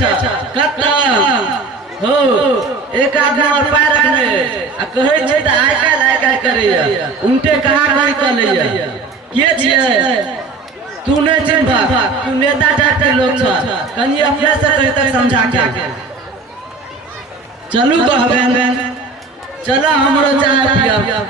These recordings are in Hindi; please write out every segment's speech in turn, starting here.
छ कत्ता हो एक आदमी और पैर रखने आ कहे छै त आइ काल करैया उनटे कहा कहि कलैया के छियै तू ने चिन्ह तू नेता टाइप के लोग छ कनी अपने से कहि तक समझा के चलू कहबे चला हमरो चाय पिया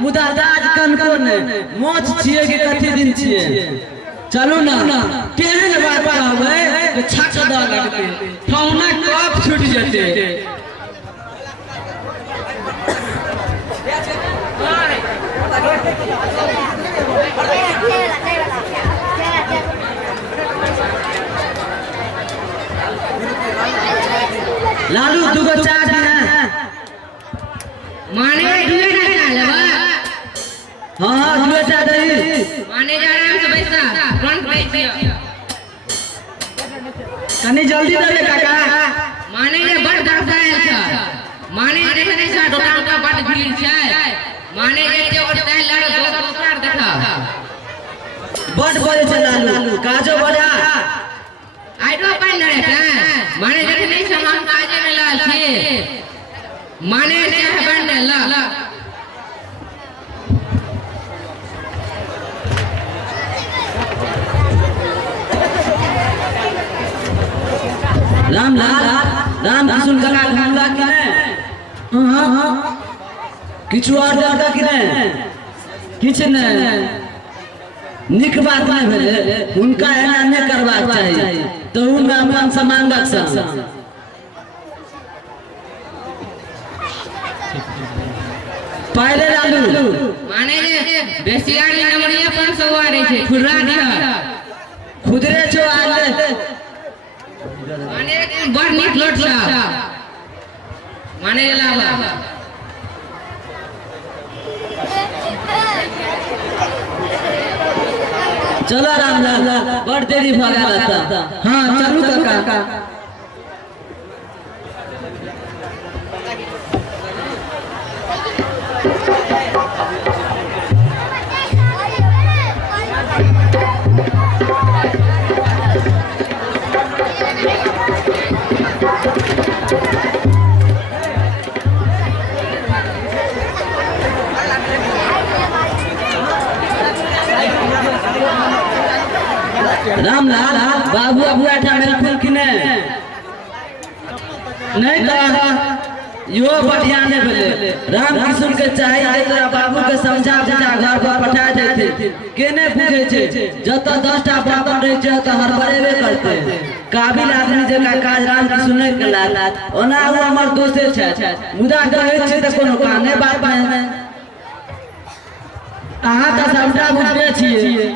मुदा राज कनको ने मोच छिए के कथि दिन छिए चलू ना केहन बात कहबै छक द लगते ठौना कप छूट जते लालू दुगो चार दिना माने दुए ना चालबा हां दुए चार दही माने जा आराम से बैसा फ्रंट बैठियो कनी जल्दी दे काका माने जे बड़ दर्दायल छ माने देखने छ दुकान का बड़ भीड़ छै माने जे ओते लड़ दोसर देखा बड़ बड़े छ लालू काजो बड़ा आइडो पाइ लड़े छ माने देखने छ हम काजे में लाल छी माने चाह बंद ला राम किशुन काका घुमला कि नहीं हां किछु और ज्यादा कि नहीं किछ नहीं निक बात नहीं भेले उनका एना नहीं करबाक चाहिए तो उनका अपन सम्मान रखसा पहले लालू माने जे बेसियानी नंबरिया 500 आरे छे खुदरा दिया खुदरे छो आले माने बड़ नीक लोट छ माने लावा चलो राम बड़ देरी भ गेल हां चलू काका रामलाल बाबू अबुआ था मेरे फूल किने नहीं कहा यो बढ़िया ने बोले राम किशुन के चाहिए तोरा बाबू के समझा बुझा घर पर पठा देते केने पूछे छे जत 10 टा बर्तन रहे छे त हर बरेबे करते काबिल आदमी जेका काज राम किशुन ने केला ओना वो हमर दोस्ते छे मुदा कहै छे त कोनो काने बात है अहाँ त सबटा बुझबे छिए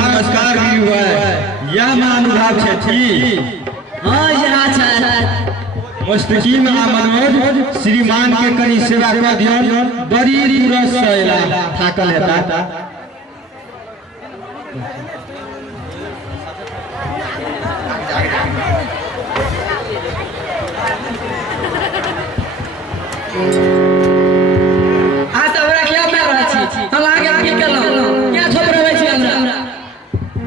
नमस्कार भी हुआ है यह महानुभाव छथि हां यहाँ छै मस्तकी में मनोज श्रीमान के करी सेवा कर दियो बड़ी दूर से एला थाकल हेता आ त हमरा क्या में रह छी हम आगे की केलो क्या छोड़ रहै छी हमरा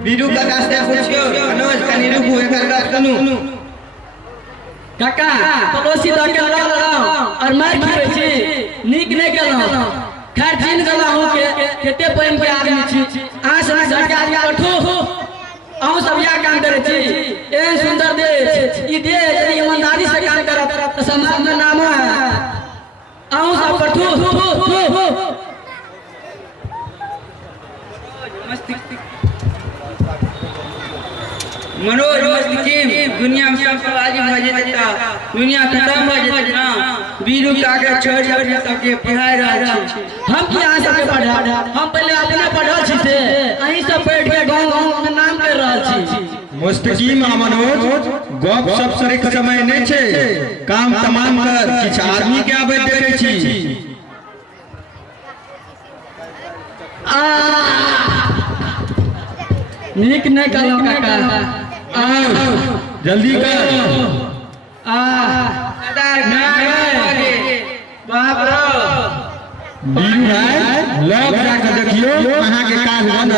बीरू काका से पूछियो मनोज कनी रुकू एकर बात कनु काका पड़ोसी द के ला और मार खाबै छी नीक नै केलो खैर चिन गला हो के केते पैन के आदमी छी आ सब सरकार के उठो अहू सब या काम करे छी ए सुंदर देश ई देश यदि ईमानदारी से काम करत त समाज में नाम है अहू सब पठू मनोज मुस्लिम दुनिया में सब आगे मजे देता दुनिया खत्म हो जाता ना बीरू के आगे छोड़ छोड़ सबके पढ़ाई रहा छी हम की यहाँ सबके पढ़ा हम पहले अपने पढ़ल छी से अहीं सब बैठ के गांव में नाम कर रहल छी मुस्तकीम आ मनोज गप सब सरिक समय नहीं छे काम तमाम कर किछ आदमी के आबे देखे छी नीक नहीं करो काका आओ जल्दी कर बाप रो बीरू है लग जाकर देखियो वहां के काज बन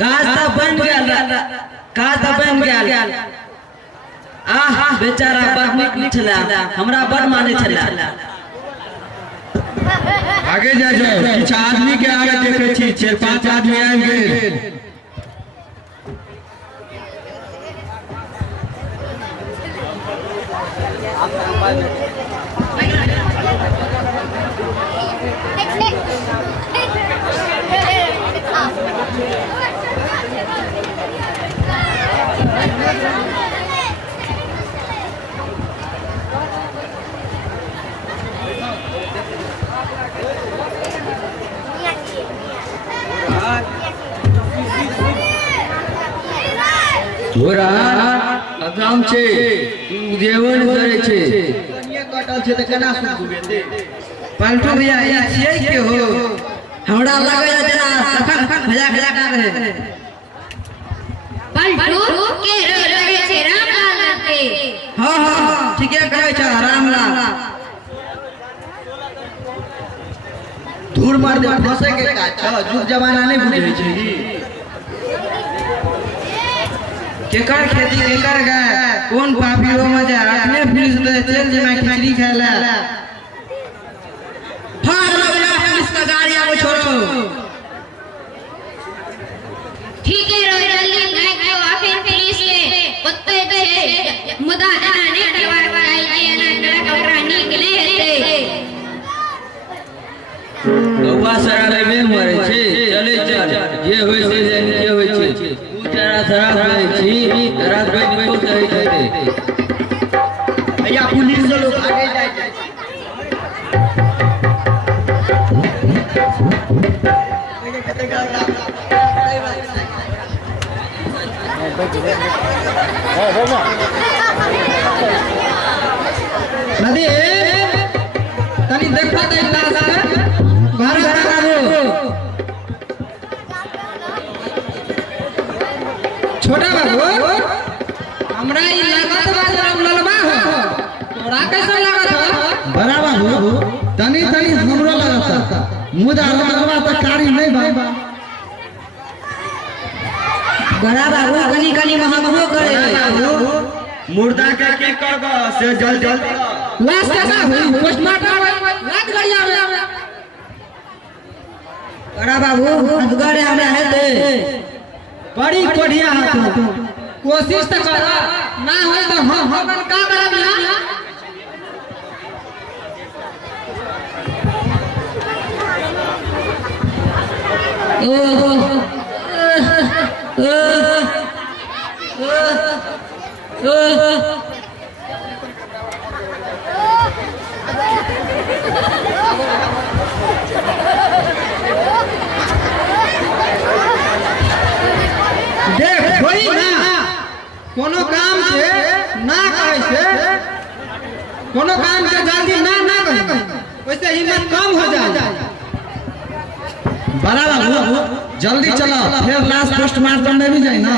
काज तो बन गया काज तो बन गया बेचारा बड़ नीक छला हमरा बड़ माने छला आगे जा जाओ किछ आदमी के आगे देखे छी 4-5 आदमी आबि गेल तोरा काम छे जेवन करे छे कनिया कटल छे त केना सुनबे ते पलटू भैया ई छियै के हो हमरा लागै जेना भजा भजा कर रहे पलटू के रहे छे रामलाल के हां ठीके कहै छ रामलाल धूर मार दे फसे के काज छ जुग जमाना नहीं बुझै छै केकर खेती केकर गाय कौन पापी हो मजा अपने पुलिस ले चल जे मैं खिचड़ी खाला फाड़ लगला पुलिस का गाड़ी आगो छोड़ो ठीक है रो जल्दी मैं गयो आखिर पुलिस ले पत्ते दे मुदा जना ने करवा आई ना कड़ा कवरा निकले हेते गौवा सरारे में मरे छे चले चल जे होय से जे होय छे तेरा शराब है छी रात बैठ में बहुत सही कहते भैया पुलिस से लोग आगे जाए नदी तनी देखा दे लाश घर घर करो छोटा बाबू हमरा ई लागत बा जब ललबा हो तोरा कैसे लागत हो बड़ा बाबू तनी तनी हमरो लगता मुदा लगवा त कारी नहीं बा बड़ा बाबू कनी कनी महंगो करे बाबू मुर्दा के करबा से जल जल लाश कैसा हुई पोस्टमार्टम रात गड़िया में बड़ा बाबू अधगड़े हमरा हेते बड़ी बढ़िया है तू कोशिश तो कर ना हो तो हम का करब ना देख होई ना कोनो काम से ना कहे से कोनो काम से जल्दी ना ना कहे वैसे हिम्मत कम हो जाए बड़ा बाबू जल्दी चलो फिर लास्ट पोस्टमार्टम में भी जाए ना